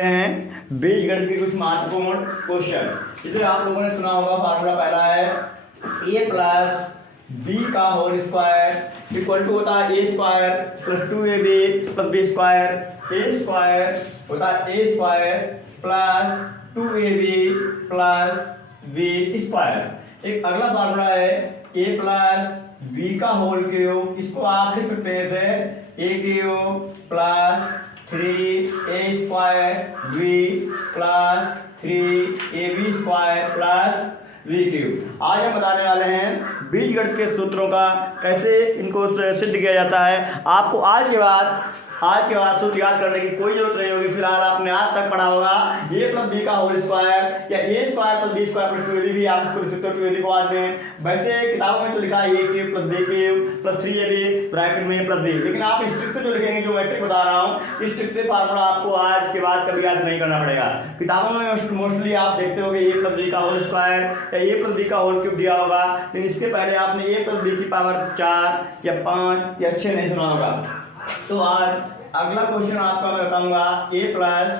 हैं बीजगणित के कुछ महत्वपूर्ण क्वेश्चन। इसलिए आप लोगों ने सुना होगा फार्मूला पहला है a प्लस बी का होल स्क्वायर इक्वल टू होता है a square plus 2ab plus b square. a square होता है a square plus 2ab plus b square. एक अगला फार्मूला है a प्लस b का होल क्यूब, इसको आप लिख सकते हैं जैसे a cube plus 3a square v plus 3ab square plus v cube. आज हम बताने वाले हैं बीजगणित के सूत्रों का कैसे इनको सिद्ध किया जाता है। आपको आज के बाद सूत्र याद करने की कोई जरूरत नहीं होगी। फिलहाल आपने आज तक पढ़ा होगा a प्लस बी का होल स्क्वायर या a square plus B square plus 2ab भी आप इसको लिख सकते हो 2ab को बाद में। वैसे किताबों में तो लिखा है a cube plus b cube plus 3ab bracket में प्लस b, लेकिन आप इस ट्रिक से जो लिखेंगे जो मैट्रिक बता रहा हूँ इस ट्रिक से फार्मूला आपको आज के बाद कभी याद नहीं करना पड़ेगा। किताबों में मोस्टली आप देखते होगे a प्लस बी का होल स्क्वायर या a प्लस बी का होल क्यूब दिया होगा, लेकिन इसके पहले आपने a प्लस बी की पावर 4 या 5 या 6 नहीं सुना होगा। तो आज अगला क्वेश्चन आपका मैं बताऊंगा a प्लस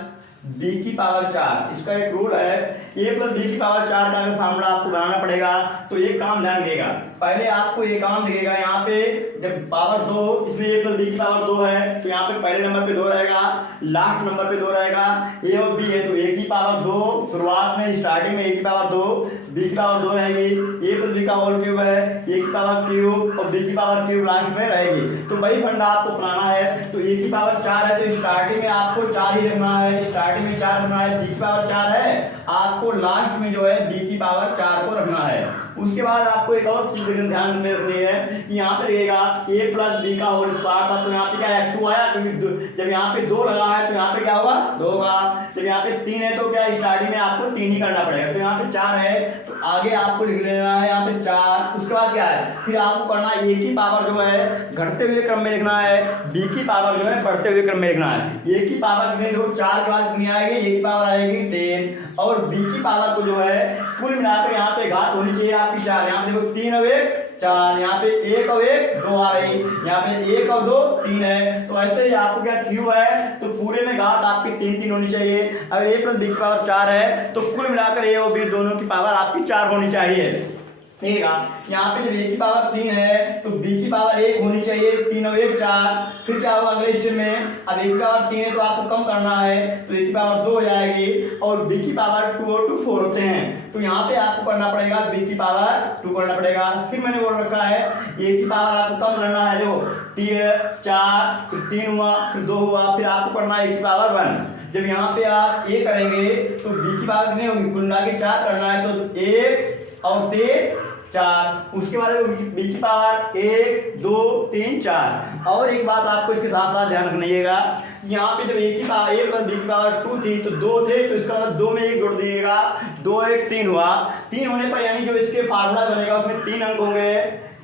बी की पावर 4। इसका एक रूल है a प्लस बी की पावर 4 का अगर फार्मूला आपको बनाना पड़ेगा तो एक काम ध्यान देगा। पहले आपको एक काम दिखेगा यहाँ पे जब पावर 2, इसमें a प्लस बी की पावर 2 है तो यहाँ पे पहले नंबर पे 2 रहेगा, लास्ट नंबर पे 2 रहेगा। a और b है तो a की पावर 2 शुरुआत में स्टार्टिंग में a की पावर 2, b की पावर 2 रहेगी। a प्लस बी का होल क्यूब है, a की पावर क्यूब और b की पावर क्यूब लास्ट में रहेगी। तो वही फंडा आपको अपनाना है। तो a की पावर 4 है तो स्टार्टिंग में आपको 4 ही रखना है, स्टार्टिंग में 4 रखना है। b की पावर 4 है, आपको लास्ट में जो है b की पावर 4 को रखना है। उसके बाद आपको एक और चीज ध्यान में रखनी है कि यहाँ पे रहेगा a प्लस बी का होल स्क्वायर था तो यहाँ पे क्या है 2 आया, क्योंकि जब यहाँ पे 2 लगा है तो यहाँ पे क्या होगा 2 होगा। जब यहाँ पे 3 है तो क्या स्टार्टिंग में आपको 3 ही करना पड़ेगा। तो यहाँ पे 4 है तो आगे आपको लिख लेना है यहाँ पे 4। उसके बाद क्या है फिर आपको करना है a की पावर जो है घटते हुए क्रम में लिखना है, b की पावर जो है बढ़ते हुए क्रम में लिखना है। a की पावर कितनी देखो 4 के बाद कितनी आएगी, a की पावर आएगी 3 और b की पावर को जो है कुल मिलाकर यहाँ पे घात होनी चाहिए आपकी 4। यहाँ पे देखो 3 और 1 4, यहाँ पे 1 और 1 2 आ रही, यहाँ पे 1 और 2 3 है। तो ऐसे ही आपको क्या क्यूब है तो पूरे में घात आपकी 3 होनी चाहिए। अगर a प्लस बी की पावर 4 है तो कुल मिलाकर a और b दोनों की पावर आपकी 4 होनी चाहिए। ठीक है, यहाँ पे जब a की पावर 3 है तो b की पावर 1 होनी चाहिए, 3 और 1 4। फिर क्या होगा अगले स्टेप में, अब a की पावर 3 है तो आपको कम करना है तो a की पावर 2 हो जाएगी और b की पावर 2 और 2 4 होते हैं। तो यहाँ पे आपको करना पड़ेगा b की पावर 2 करना पड़ेगा। फिर मैंने बोल रखा है a की पावर आपको कम करना है, देखो 4 फिर 3 हुआ फिर 2 हुआ, फिर आपको करना है a की पावर 1। जब यहाँ पे आप a करेंगे तो b की पावर कितनी होगी, कुल मिला के 4 करना है तो 1 और 3 4। उसके बाद b की पावर 1 2 3 4। और एक बात आपको इसके साथ साथ ध्यान रखिएगा, यहाँ पे जब a की पावर a प्लस b की पावर 2 थी तो 2 थे तो इसका मतलब 2 में 1 जोड़ दीजिएगा, 2 1 3 हुआ। 3 होने पर यानी जो इसके फार्मूला बनेगा उसमें 3 अंक होंगे,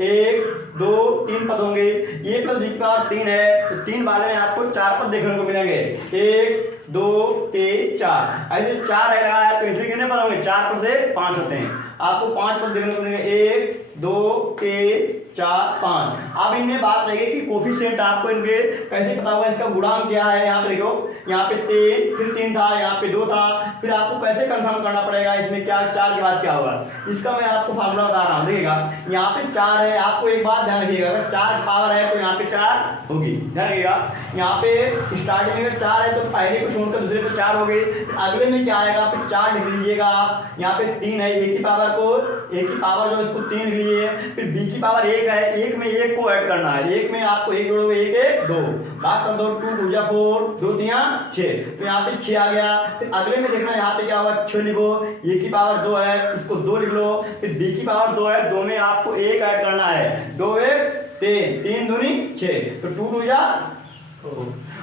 1 2 3 पद होंगे। a प्लस b की पावर 3 है तो 3 वाले में आपको 4 पद देखने को मिलेंगे, 1 2 3 4। ऐसे 4 है लगाया तो इसमें कितने पद होंगे, 4 पर से 5 होते हैं, आपको 5 पद देखने को मिलेंगे, 1 2 3 4 5। अब इनमें बात रहेगी कि कोफिशिएंट आपको इनके कैसे पता होगा, इसका गुणांक क्या है। यहाँ पे देखो यहाँ पे 3 फिर 3 था, यहाँ पे 2 था, फिर आपको कैसे कंफर्म करना पड़ेगा इसमें क्या 4 के बाद क्या होगा, इसका मैं आपको फार्मूला बता रहा हूँ। देखिएगा यहाँ पे 4 है, आपको एक बात ध्यान रखिएगा अगर 4 पावर है तो यहाँ पे 4 होगी। ध्यान रखिएगा यहाँ पे स्टार्टिंग में 4 है तो पहले को छोड़कर दूसरे पे 4 हो गई, अगले में क्या आएगा फिर 4 लिख लीजिएगा आप। यहाँ पे 3 है, a की पावर को a की पावर जो इसको 3 लिख लीजिए, फिर b की पावर 1 है, 1 में 1 को ऐड करना है, 1 में आपको 1 जोड़ोगे 1 1 2 बात कर दो 2 2 4 2 3 6 तो यहाँ पे 6 आ गया। फिर अगले में देखना यहाँ पे क्या होगा 6 लिखो, a की पावर 2 है इसको 2 लिख लो, फिर b की पावर 2 है 2 में आपको 1 ऐड करना है, 2 1 3 3 दूनी 6 तो 2 2 जा।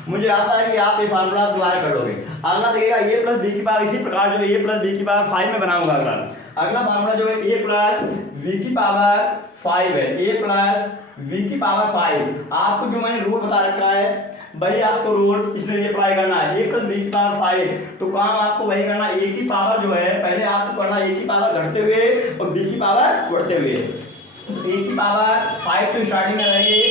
मुझे आशा है कि आप ये फार्मूला दोबारा कर लोगे। अगला देखिएगा a प्लस बी की पावर इसी प्रकार जो a प्लस बी की पावर 5 में बनाऊंगा। अगला फार्मूला जो है a प्लस बी की पावर 5 है, a प्लस बी की पावर 5। आपको जो मैंने रूल बता रखा है वही आपको रूल इसमें अप्लाई करना है। a प्लस बी की पावर 5 तो काम आपको वही करना है, a की पावर जो है पहले आपको करना है a की पावर घटते हुए और b की पावर बढ़ते हुए। a की पावर 5 तो स्टार्टिंग में रहेगी,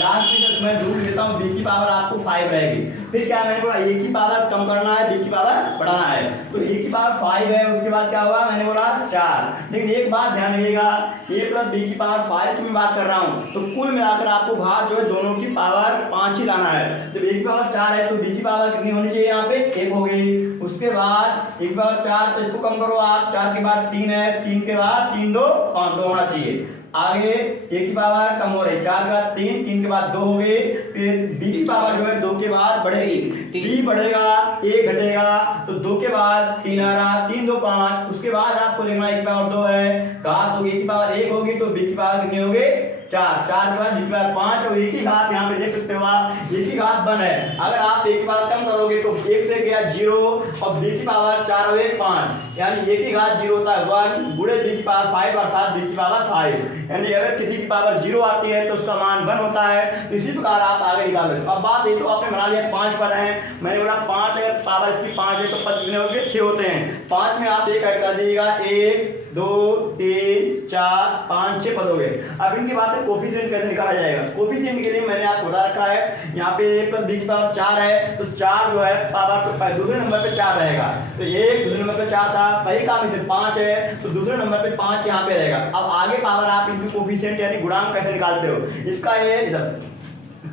लास्ट में मैं रूट लेता हूँ b की पावर आपको 5 रहेगी। फिर क्या मैंने बोला a की पावर कम करना है, b की पावर बढ़ाना है, तो a की पावर 5 है, उसके बाद क्या होगा मैंने बोला 4। लेकिन एक बात ध्यान रखिएगा, a प्लस b की पावर 5 की मैं बात कर रहा हूँ, तो कुल मिलाकर आपको घात जो है दोनों की पावर 5 ही लाना है। जब a की पावर 4 है तो b की पावर कितनी होनी चाहिए, यहाँ पे 1 हो गई। उसके बाद a की पावर 4, तो इसको कम करो आप, 4 के बाद 3 है, 3 के बाद 3 2 5 2 होना चाहिए। आगे a की पावर कम हो रही है, 4 के बाद 3, 3 के बाद 2 हो गए। फिर b की पावर जो है 2 के बाद बढ़ेगी, b बढ़ेगा a घटेगा, तो 2 के बाद 3 आ रहा, 3 2 5। उसके बाद आपको लिखना a की पावर 2 है, घात तो a की पावर 1 होगी, तो b की पावर कितनी होगी 4, 4 के बाद b की पावर 5, और एक ही घात यहाँ पे देख सकते हो आप, एक ही घात 1 है। अगर आप एक की पावर कम करोगे तो 1 से गया 0 और b की पावर 4 और 1 5, यानी एक ही घात 0 होता है 1 गुणे b की पावर 5 अर्थात b की पावर 5। यानी अगर किसी की पावर 0 आती है तो उसका मान 1 होता है। तो इसी प्रकार आप आगे निकाल लो। अब बात ये तो आपने बना लिया 5 पद हैं, मैंने बोला 5 अगर पावर इसकी 5 है तो पद कितने होंगे 6 होते हैं। 5 में आप एक ऐड कर दीजिएगा, 1 2 3 4 5 6 पद हो गए। अब इनकी बात है कोफिशिएंट कैसे निकाला जाएगा। कोफिशिएंट के लिए मैंने आपको बता रखा है, यहाँ पे a प्लस b की पावर 4 है, तो 4 जो है पावर तो दूसरे नंबर पे 4 रहेगा, तो एक दूसरे नंबर पे 4 था, पहले काम इसे 5 है, तो दूसरे नंबर पे 5 यहाँ पे रहेगा। अब आगे पावर आप इनकी कोफिशिएंट यानी गुणांक कैसे निकालते हो, इसका ये इधर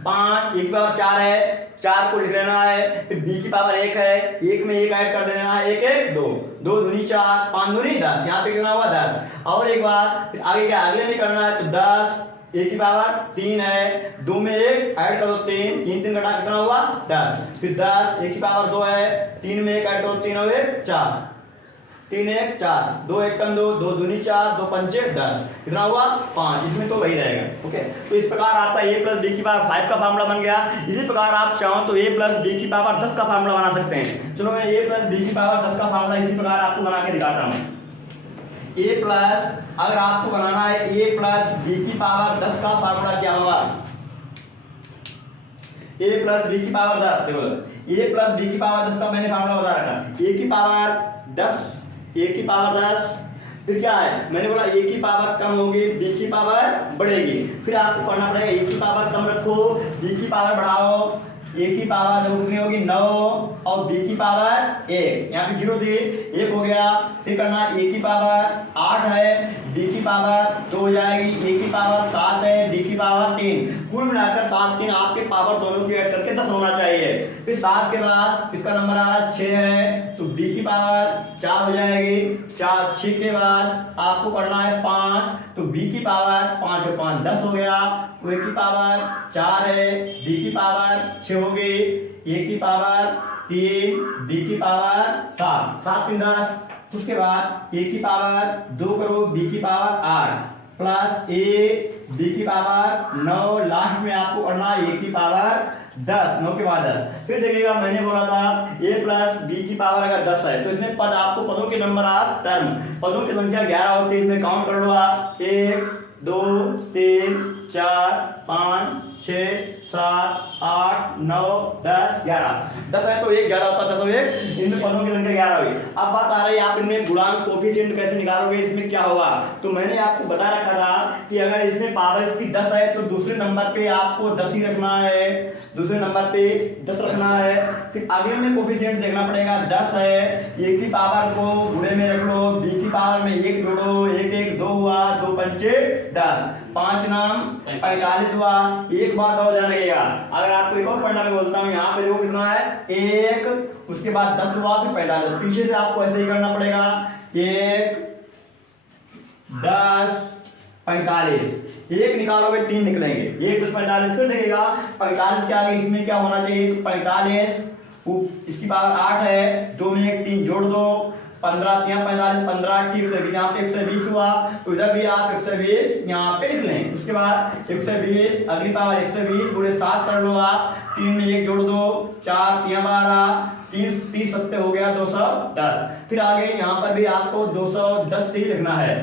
5 a की पावर 4 है, 4 को लिख लेना है, फिर b की पावर 1 है, 1 में 1 ऐड कर देना है, 1 1 2 2 दूनी 4 5 दूनी 10, यहाँ पे कितना हुआ 10। और एक बात फिर आगे क्या अगले में करना है, तो 10 a की पावर 3 है, 2 में 1 ऐड करो 3 3 3 घटा कितना हुआ 10। फिर 10 a की पावर 2 है, 3 में 1 ऐड करो 3 और 1 4, 3 1 4 2 1 2 2 दूनी 4 2 5 10, कितना हुआ 5। इसमें तो वही रहेगा। ओके, तो इस प्रकार आपका a प्लस b की पावर 5 का फार्मूला बन गया। इसी प्रकार आप चाहो तो a प्लस b की पावर 10 का फार्मूला बना सकते हैं। चलो मैं a प्लस b की पावर 10 का फार्मूला इसी प्रकार आपको बना के दिखाता हूँ। a प्लस अगर आपको बनाना है a प्लस b की पावर 10 का फार्मूला क्या होगा, a प्लस b की पावर 10, देखो a प्लस b की पावर 10 का मैंने फार्मूला बता रखा, a की पावर 10, a की पावर 10, फिर क्या है मैंने बोला a की पावर कम होगी b की पावर बढ़ेगी। फिर आपको करना पड़ेगा a की पावर कम रखो, b की पावर बढ़ाओ, a की पावर कितनी होगी 9 और b की पावर 1, यहाँ पे 0 थी 1 हो गया। फिर करना a की पावर 8 है, b की पावर 2 हो जाएगी, a की पावर 7 है, b की पावर 3, कुल मिलाकर 7 3 आपके पावर दोनों की ऐड करके 10 होना चाहिए। फिर 7 के बाद इसका नंबर आ रहा है 6 है, तो b की पावर 4 हो जाएगी, 4 6 के बाद आपको करना है 5, तो b की पावर 5 और 5 10 हो गया। a की पावर 4 है, b की पावर 6 हो गई, a की पावर 3, b की पावर 7 7 3 10। उसके बाद a की पावर 2 करो, b की पावर 8 प्लस a b की पावर 9, लास्ट में आपको करना है a की पावर 10 9 के बाद 10। फिर देखिएगा मैंने बोला था a प्लस b की पावर अगर 10 है तो इसमें पद आपको पदों के नंबर ऑफ टर्म, पदों की संख्या 11 होती है, इसमें काउंट कर लो आप 1 2 3 4 5 6 7 8 9 10 11, 10 है तो 1 11 होता है, 10 और 1 इनमें पदों की संख्या 11 हुई। अब बात आ रही है आप इनमें गुणांक कोफिशिएंट कैसे निकालोगे, इसमें क्या होगा। तो मैंने आपको बता रखा था कि अगर इसमें पावर इसकी 10 है तो दूसरे नंबर पे आपको 10 ही रखना है, दूसरे नंबर पे 10 रखना है। फिर अगले में कोफिशिएंट देखना पड़ेगा, 10 है, a की पावर को गुणे में रख लो, b की पावर में 1 जोड़ो, 1 1 2 हुआ, 2 5 10, 5 नाम 45 हुआ। एक बात और ध्यान रखिएगा, अगर आपको एक और पढ़ना मैं बोलता हूँ, यहाँ पे देखो कितना है 1, उसके बाद 10 हुआ, फिर 45, पीछे से आपको ऐसे ही करना पड़ेगा 1 10 45, 1 निकालोगे 3 निकलेंगे, 1 10 45। फिर देखिएगा 45 के आगे इसमें क्या होना चाहिए, 45 इसकी पावर 8 है, 2 में 1 3 जोड़ दो, 15 यहाँ 45 15 ठीक से यहाँ पे 120 हुआ, तो इधर भी आप 120 यहाँ पे लिख लें। उसके बाद 120 अगली पावर 120 गुणे 7 कर लो आप, 3 में 1 जोड़ दो, 4 3 12 30 30 70 हो गया 210। फिर आगे यहाँ पर भी आपको 210 ही लिखना है।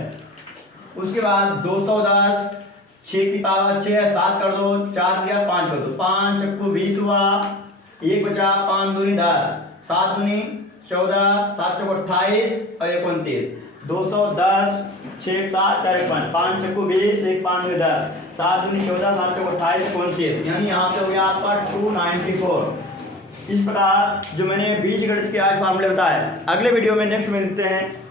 उसके बाद 210 6 की पावर 6 7 कर दो, 4 दिया 5 कर दो, 5 चक्कू 20 हुआ, 1 बचा, 5 दूनी 10, 7 दूनी 14, 7 चौक 28 और 29, 210 6 7 4 5 5 6 20 1 5 में 10 7 दूनी 14 7 चौक 28 29 यानी यहाँ से हो गया आपका 294। इस प्रकार जो मैंने बीजगणित के आज फार्मूले बताए, अगले वीडियो में नेक्स्ट मिलते हैं।